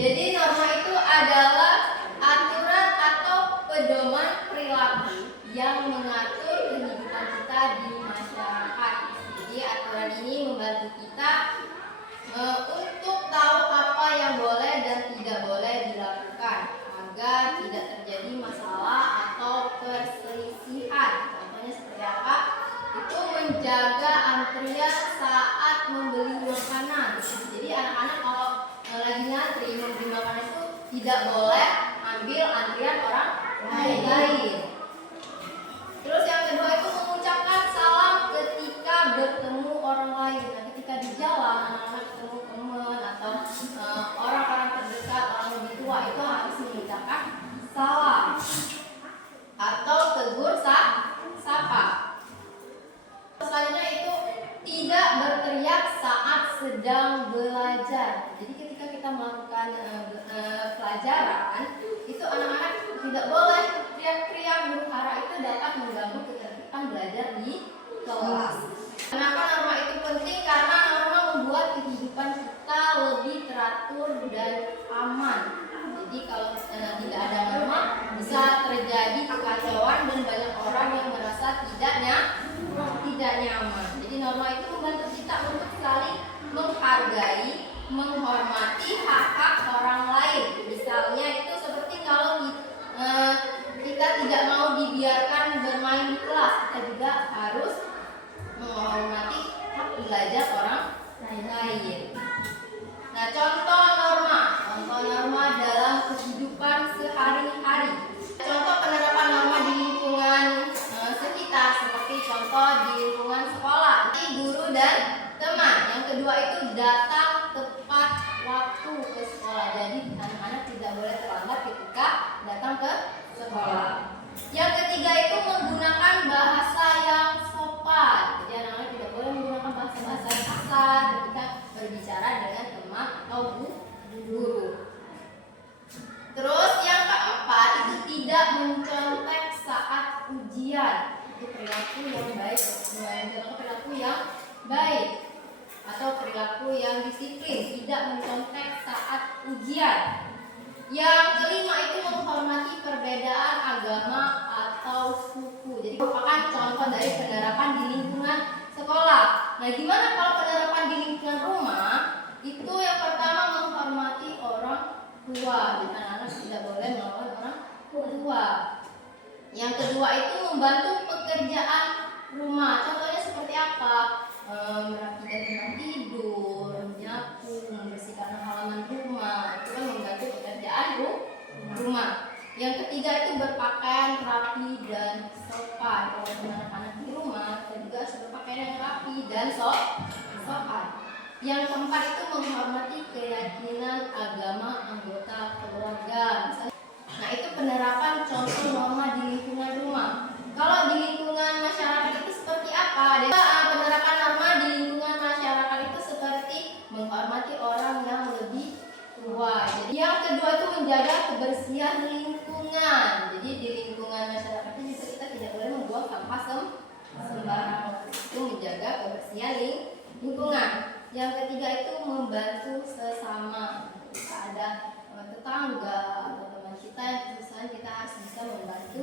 Jadi norma itu adalah aturan atau pedoman perilaku yang mengatur kehidupan kita di masyarakat. Jadi aturan ini membantu kita untuk tahu apa yang boleh dan tidak boleh dilakukan agar tidak terjadi masalah atau perselisihan. Contohnya seperti apa? Itu menjaga antrian saat membeli makanan. Jadi anak-anak kalau lagi ngantri membeli makanan itu tidak boleh ambil antrian orang lain. Terus yang kedua itu mengucapkan salam ketika bertemu orang lain. Nah, ketika di jalan anak-anak ketemu teman atau orang-orang terdekat, orang lebih tua, itu harus mengucapkan salam atau tegur sapa. Selanjutnya itu tidak berteriak saat sedang belajar. Jadi ketika kita melakukan pelajaran, itu anak-anak tidak boleh teriak-teriak, huru hara, itu dapat mengganggu ketertiban belajar di kelas. Kenapa norma itu penting? Karena norma membuat kehidupan kita lebih teratur dan aman. Jadi kalau tidak ada norma, bisa terjadi kekacauan dan banyak orang yang merasa tidak nyaman. Jadi norma itu membantu kita untuk saling menghargai, menghormati hak-hak orang lain. Misalnya itu seperti kalau kita tidak mau dibiarkan bermain di kelas, kita juga harus menghormati hak belajar orang lain. Nah, contoh norma dalam kehidupan sehari-hari. Contoh penerapan norma di lingkungan sekitar, seperti contoh di lingkungan sekolah, di guru dan teman. Yang kedua itu datang tepat waktu ke sekolah. Jadi anak-anak tidak boleh terlambat ketika datang ke sekolah. Yang ketiga itu menggunakan bahasa yang sopan. Jadi anak-anak tidak boleh menggunakan bahasa-bahasa kasar ketika berbicara dengan teman atau guru. Terus yang keempat itu tidak mencontek saat ujian. Itu perilaku yang baik, perilaku yang baik atau perilaku yang disiplin, tidak mencontek saat ujian. Yang kelima itu menghormati perbedaan agama atau suku. Jadi merupakan contoh dari penerapan di lingkungan sekolah. Nah, gimana kalau penerapan di lingkungan rumah? Itu yang pertama menghormati orang tua. Jadi anak-anak tidak boleh melawan orang tua. Yang kedua itu membantu pekerjaan rumah. Contohnya seperti apa? Merapikan tempat tidur, menyapu, membersihkan halaman rumah. Itu kan membantu pekerjaan rumah. Yang ketiga itu berpakaian rapi dan sopan. Kalau anak-anak di rumah, kita juga harus berpakaian yang rapi dan sopan. Yang keempat itu menghormati keyakinan agama anggota keluarga. Nah, itu penerapan contoh norma di lingkungan rumah. Kalau di lingkungan masyarakat itu seperti apa? Penerapan norma di lingkungan masyarakat itu seperti menghormati orang yang lebih tua. Jadi yang kedua itu menjaga kebersihan lingkungan. Jadi di lingkungan masyarakat itu juga kita tidak boleh membuang sampah sembarangan. Itu menjaga kebersihan lingkungan. Yang ketiga itu membantu sesama. Jika ada tetangga atau teman kita yang kesusahan, kita harus bisa membantu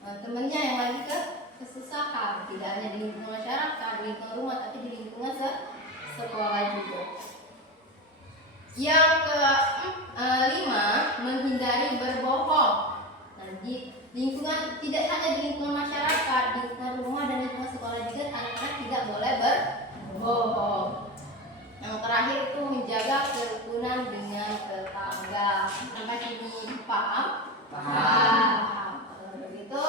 temannya yang lagi kesusahan. Tidak hanya di lingkungan masyarakat, di lingkungan rumah, tapi di lingkungan sekolah juga. Yang kelima, menghindari berbohong. Nah, di lingkungan, tidak hanya di lingkungan masyarakat, di lingkungan rumah dan lingkungan sekolah juga anak-anak tidak boleh berbohong. Yang terakhir itu menjaga kerukunan dengan tetangga. Sampai sini paham? Paham. Kalau begitu,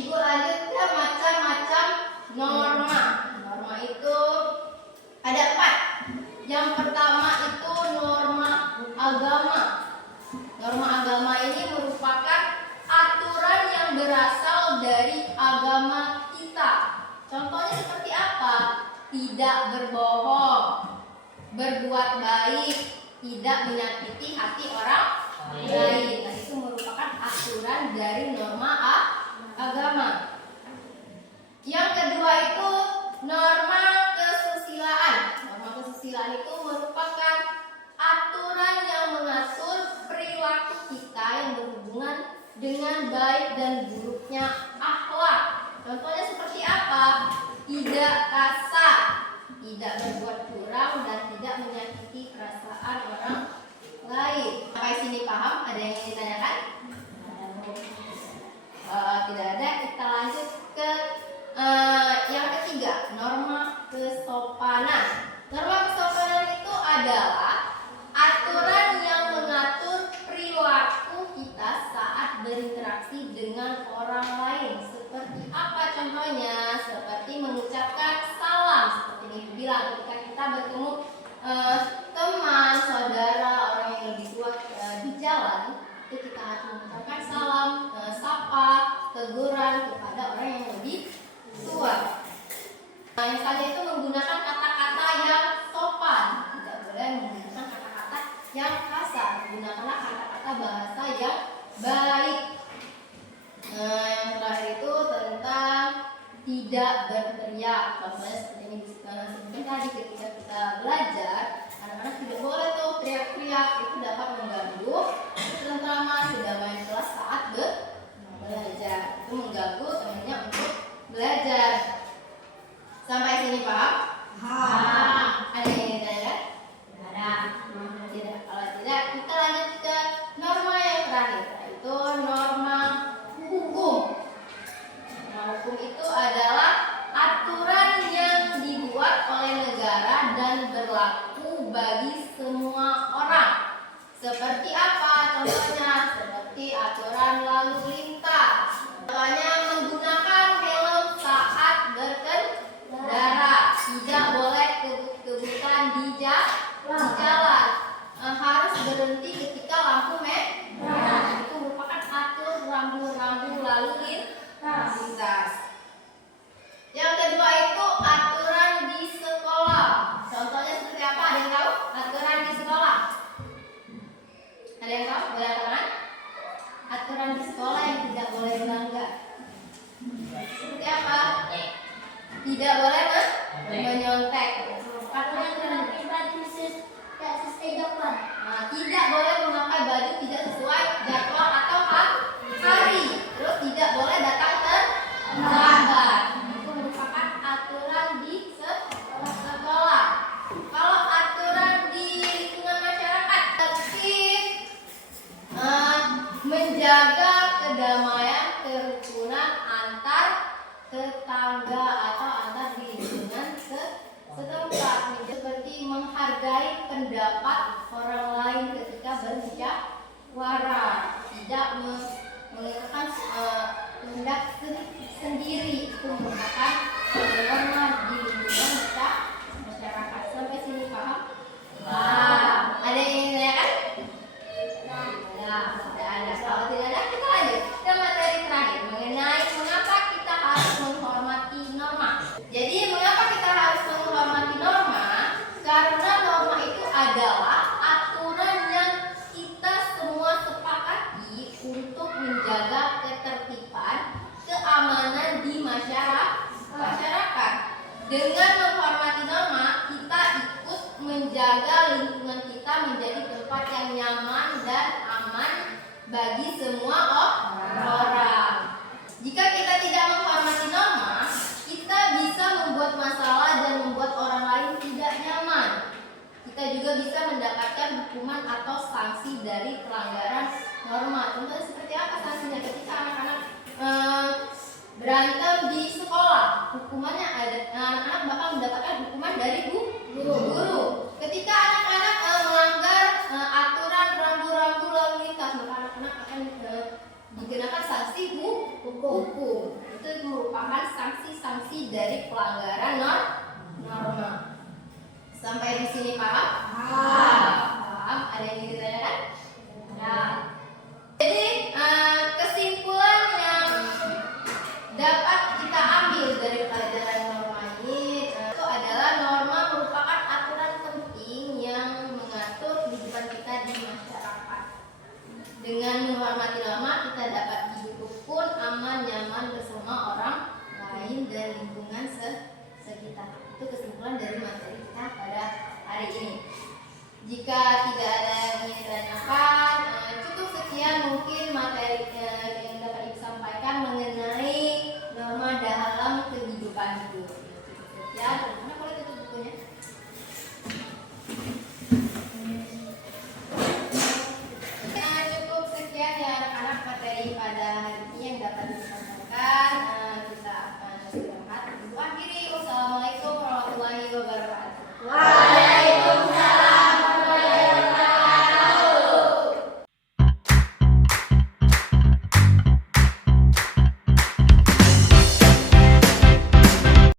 Ibu lanjut ke macam-macam norma. Norma itu ada 4. Yang pertama itu norma agama. Norma agama ini merupakan aturan yang berasal dari agama kita. Contohnya seperti apa? Tidak berbohong, berbuat baik, tidak menyakiti hati orang lain. Nah, itu merupakan aturan dari norma agama. Yang kedua itu norma kesusilaan. Norma kesusilaan itu merupakan aturan yang mengatur tidak kasar, tidak berbuat curang, dan tidak menyakiti perasaan orang lain. Sampai sini paham? Ada yang ingin ditanyakan? Tidak ada. Kita lanjut ke yang ketiga, norma kesopanan. Norma kesopanan itu adalah aturan yang mengatur perilaku kita saat berinteraksi dengan orang lain. Seperti apa contohnya? Seperti mengucapkan salam. Seperti ini bilang ketika kita bertemu teman, saudara, orang yang lebih tua di jalan, itu kita harus mengucapkan salam, sapa, teguran kepada orang yang lebih tua. Yang tadi itu menggunakan kata-kata yang sopan, tidak boleh menggunakan kata-kata yang kasar. Gunakanlah kata-kata bahasa yang baik. Yang terakhir itu tentang tidak berteriak. Contohnya seperti ini disebutkan tadi, ketika kita belajar, anak-anak tidak boleh tuh teriak-teriak, itu dapat mengganggu ketentraman kedamaian kelas saat belajar. Itu mengganggu temannya untuk belajar. Sampai sini paham? Paham. Ada yang ingin ditanyakan? Ada. Tidak. Kalau tidak, kita lanjut ke norma yang terakhir, yaitu norma hukum. Norma hukum itu adalah aturan yang dibuat oleh negara dan berlaku bagi semua orang. Seperti apa contohnya? Seperti aturan lalu lintas. Contohnya menggunakan helm saat berkendara, tidak boleh kebut-kebutan di jalan, harus berhenti ketika lampu merah. Itu merupakan atur rambu-rambu lalu lintas. Yang kedua itu aturan di sekolah. Contohnya seperti apa? Ada yang tahu? Aturan di sekolah. Ada yang tahu? Boleh angkat? Aturan di sekolah yang tidak boleh dilanggar. Seperti apa? Tidak boleh menyontek. Tidak boleh memakai baju tidak sesuai jadwal atau hari. Terus tidak boleh datang terlambat. Itu merupakan aturan di sekolah. Kalau aturan di lingkungan masyarakat, tertib, menjaga kedamaian kerukunan antar tetangga atau antar di lingkungan setempat, seperti menghargai pendapat orang lain ketika bermusyawarah, tidak menggunakan kehendak sendiri. Itu merupakan norma di lingkungan masyarakat. Sampai sini paham? Ada yang ingin ditanyakan? Tidak ada. Kalau tidak ada, kita lanjut ke materi terakhir mengenai mengapa kita harus menghormati norma. Jadi mengapa kita harus menghormati norma? Karena norma itu adalah aturan yang kita semua sepakati untuk menjaga ketertiban, keamanan di masyarakat. Dengan menghormati norma, kita ikut menjaga lingkungan kita menjadi tempat yang nyaman dan aman bagi semua orang. Jika kita tidak menghormati norma, kita bisa membuat masalah dan membuat orang lain tidak nyaman. Kita juga bisa mendapatkan hukuman atau sanksi dari pelanggaran norma. Contohnya seperti apa sanksinya? Ketika anak-anak berantem di sekolah, hukumannya ada, anak-anak bakal mendapatkan hukuman dari guru. Ketika anak-anak melanggar aturan rambu-rambu lalu lintas, maka anak-anak akan dikenakan sanksi hukum. Itu merupakan sanksi-sanksi dari pelanggaran norma. Sampai di sini paham? Paham. Ada yang ingin ditanyakan? Ya. Jadi kesimpulan yang dapat kita ambil dari pelajaran norma ini itu adalah norma merupakan aturan penting yang mengatur kehidupan kita di masyarakat. Dengan menghormati norma, kita dapat hidup rukun, aman, nyaman bersama orang lain dan lingkungan sekitar. Itu kesimpulan dari materi kita pada hari ini. Jika tidak